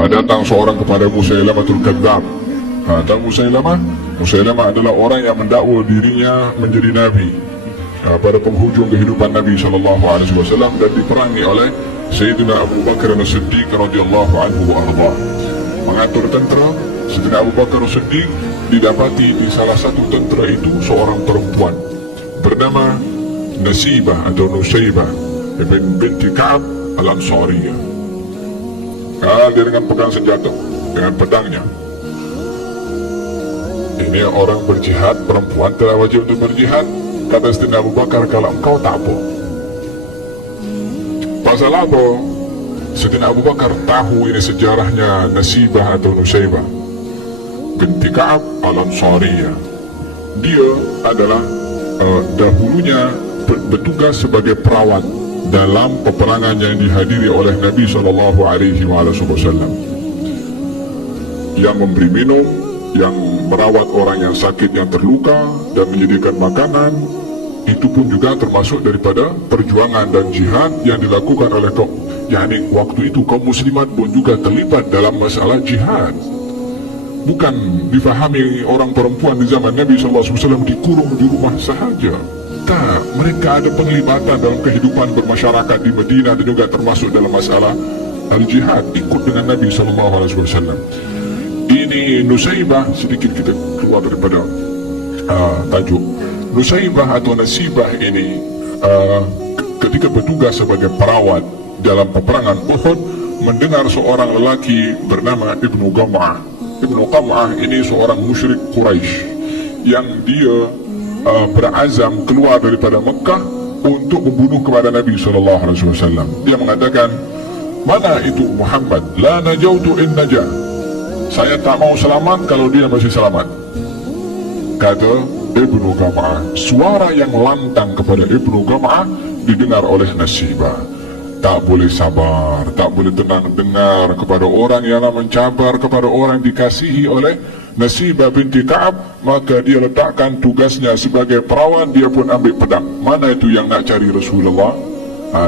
Datang seorang kepada Musailamatul Kadzab. Tahu Musailamah? Musailamah adalah orang yang mendakwa dirinya menjadi nabi pada penghujung kehidupan Nabi SAW dan diperangi oleh Sayyidina Abu Bakar As-Siddiq radhiyallahu anhu wa arda. Mengatur tentera, Sayyidina Abu Bakar As-Siddiq didapati di salah satu tentera itu seorang perempuan bernama Nasibah atau Nusaybah binti Ka'ab Al-Ansariyah. Dia dengan pegang senjata, dengan pedangnya. Ini orang berjihad, perempuan telah wajib untuk berjihad. Kata Sayyidina Abu Bakar, kalau engkau tak apa. Pasal apa? Sayyidina Abu Bakar tahu ini sejarahnya Nasibah atau Nusaybah binti Ka'ab Al-Ansariyah. Dia adalah dahulunya bertugas sebagai perawat dalam peperangan yang dihadiri oleh Nabi SAW, yang memberi minum, yang merawat orang yang sakit, yang terluka, dan menyediakan makanan. Itu pun juga termasuk daripada perjuangan dan jihad yang dilakukan oleh waktu itu kaum muslimat pun juga terlibat dalam masalah jihad. Bukan difahami orang perempuan di zaman Nabi SAW dikurung di rumah sahaja. Tak, mereka ada penglibatan dalam kehidupan bermasyarakat di Madinah dan juga termasuk dalam masalah al-jihad, ikut dengan Nabi SAW. Ini Nusaybah, sedikit kita keluar daripada tajuk. Nusaybah atau Nasibah ini ketika bertugas sebagai perawat dalam peperangan Uhud, mendengar seorang lelaki bernama Ibnu Qam'ah. Ibnu Qam'ah ini seorang musyrik Quraisy yang dia berazam keluar daripada Mekah untuk membunuh kepada Nabi SAW. Dia mengatakan, mana itu Muhammad? La najautu in najah. Saya tak mau selamat kalau dia masih selamat. Kata Ibnu Qam'ah. Suara yang lantang kepada Ibnu Qam'ah didengar oleh Nasibah. Tak boleh sabar, tak boleh tenang dengar kepada orang yang mencabar kepada orang dikasihi oleh Nasibah binti Ka'ab. Maka dia letakkan tugasnya sebagai perawat, dia pun ambil pedang. Mana itu yang nak cari Rasulullah?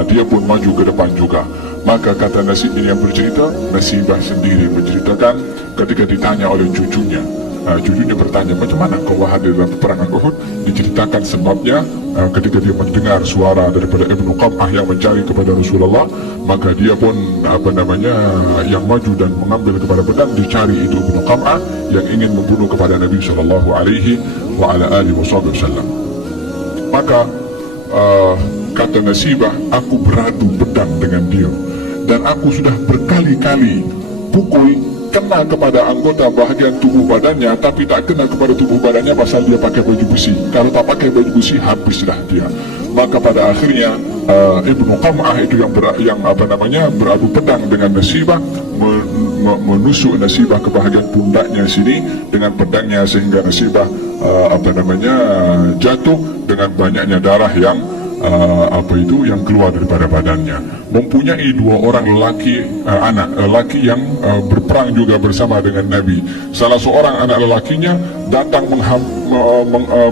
Dia pun maju ke depan juga. Maka kata Nasibah ini yang bercerita, Nasibah sendiri menceritakan ketika ditanya oleh cucunya. Cucunya bertanya, macam mana kau hadir dalam peperangan Uhud? Diceritakan sebabnya ketika dia mendengar suara daripada Ibnu Qam'ah yang mencari kepada Rasulullah. Maka dia pun yang maju dan mengambil kepada pedang. Dicari itu Ibnu Qam'ah yang ingin membunuh kepada Nabi SAW. Maka kata Nasibah, aku beradu pedang dengan dia dan aku sudah berkali-kali pukul, kena kepada anggota bahagian tubuh badannya, tapi tak kena kepada tubuh badannya pasal dia pakai baju besi. Kalau tak pakai baju besi, habislah dia. Maka pada akhirnya Ibnu Qam'ah itu yang beradu pedang dengan Nasibah, menusuk Nasibah ke bahagian pundaknya sini dengan pedangnya, sehingga Nasibah jatuh dengan banyaknya darah yang yang keluar daripada badannya. Mempunyai dua orang anak lelaki yang berperang juga bersama dengan Nabi. Salah seorang anak lelakinya datang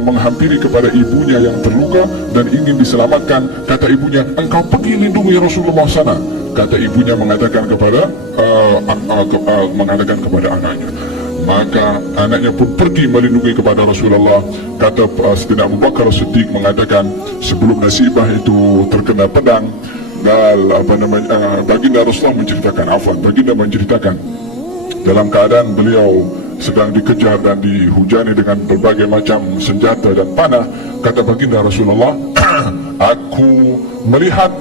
menghampiri kepada ibunya yang terluka dan ingin diselamatkan. Kata ibunya, engkau pergi lindungi Rasulullah sana. Kata ibunya mengatakan kepada anaknya. Maka anaknya pun pergi melindungi kepada Rasulullah. Kata Sayyidina Abu Bakar As-Siddiq mengatakan, sebelum Nasibah itu terkena pedang, baginda Rasulullah menceritakan dalam keadaan beliau sedang dikejar dan dihujani dengan berbagai macam senjata dan panah. Kata baginda Rasulullah, aku melihat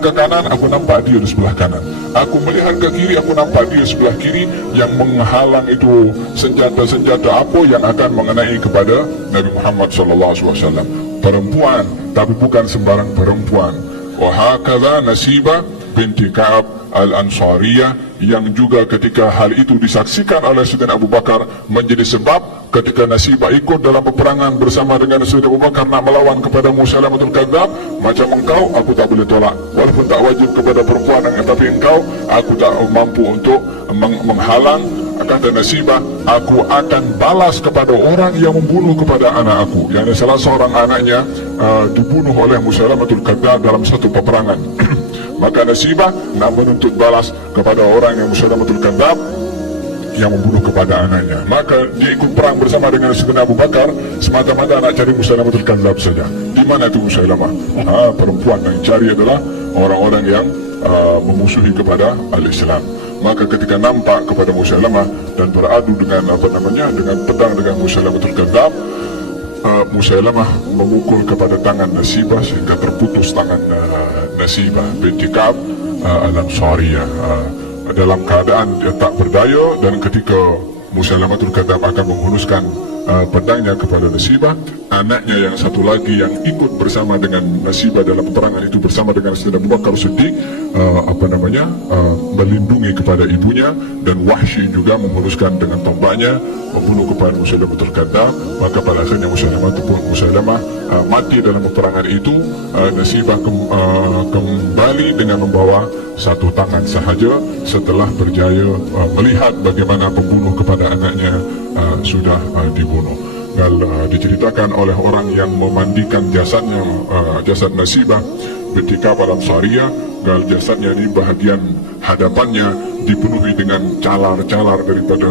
ke kanan, aku nampak dia di sebelah kanan. Aku melihat ke kiri, aku nampak dia sebelah kiri. Yang menghalang itu senjata-senjata apa yang akan mengenai kepada Nabi Muhammad SAW. Perempuan, tapi bukan sembarang perempuan. Wahakadha Nasibah binti Ka'ab Al-Ansariyah, yang juga ketika hal itu disaksikan oleh Sayyidina Abu Bakar, menjadi sebab ketika Nasibah ikut dalam peperangan bersama dengan Sayyidina Abu Bakar nak melawan kepada Musailamatul Kadzab. Macam engkau, aku tak boleh tolak, walaupun tak wajib kepada perempuan, tapi engkau, aku tak mampu untuk menghalang. Kata Nasibah, aku akan balas kepada orang yang membunuh kepada anak aku. Yang salah seorang anaknya dibunuh oleh Musailamatul Kadzab dalam satu peperangan. Maka Nasibah nak menuntut balas kepada orang yang Musailamatul Kadzab yang membunuh kepada anaknya. Maka dia ikut perang bersama dengan Sayyidina Abu Bakar semata-mata nak cari Musailamatul Kadzab saja. Di mana itu Musailamah? Perempuan yang cari adalah orang-orang yang memusuhi kepada al-Islam. Maka ketika nampak kepada Musailamah dan beradu dengan dengan pedang dengan Musailamatul Kadzab, Musailamah memukul kepada tangan Nasibah sehingga terputus tangan Nasibah binti Ka'ab al-Ansariyah dalam keadaan dia tak berdaya. Dan ketika Musailamatul Kadzab akan menghunuskan pedangnya kepada Nasibah, anaknya yang satu lagi yang ikut bersama dengan Nasibah dalam peperangan itu bersama dengan Sayyidina Abu Bakar Siddiq melindungi kepada ibunya, dan Wahsy juga menghunuskan dengan tombaknya membunuh kepada Musailamatul Kadzab. Maka pada akhirnya Musailamah mati dalam peperangan itu. Nasibah kembali dengan membawa satu tangan sahaja setelah berjaya melihat bagaimana pembunuh kepada anaknya sudah dibunuh. Diceritakan oleh orang yang memandikan jasadnya, jasad Nasibah binti Ka'ab al-Ansariyah, jasadnya ini bahagian hadapannya dipenuhi dengan calar-calar daripada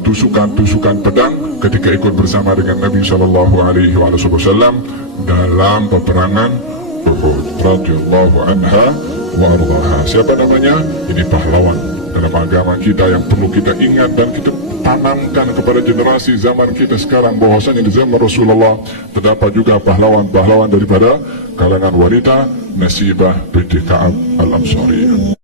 tusukan-tusukan pedang ketika ikut bersama dengan Nabi SAW dalam peperangan Uhud radhiyallahu anha wa ardhaha. Siapa namanya? Ini pahlawan dalam agama kita yang perlu kita ingat dan kita tanamkan kepada generasi zaman kita sekarang, bahwasanya di zaman Rasulullah terdapat juga pahlawan-pahlawan daripada kalangan wanita, Nasibah binti Ka'ab al-Ansariyah.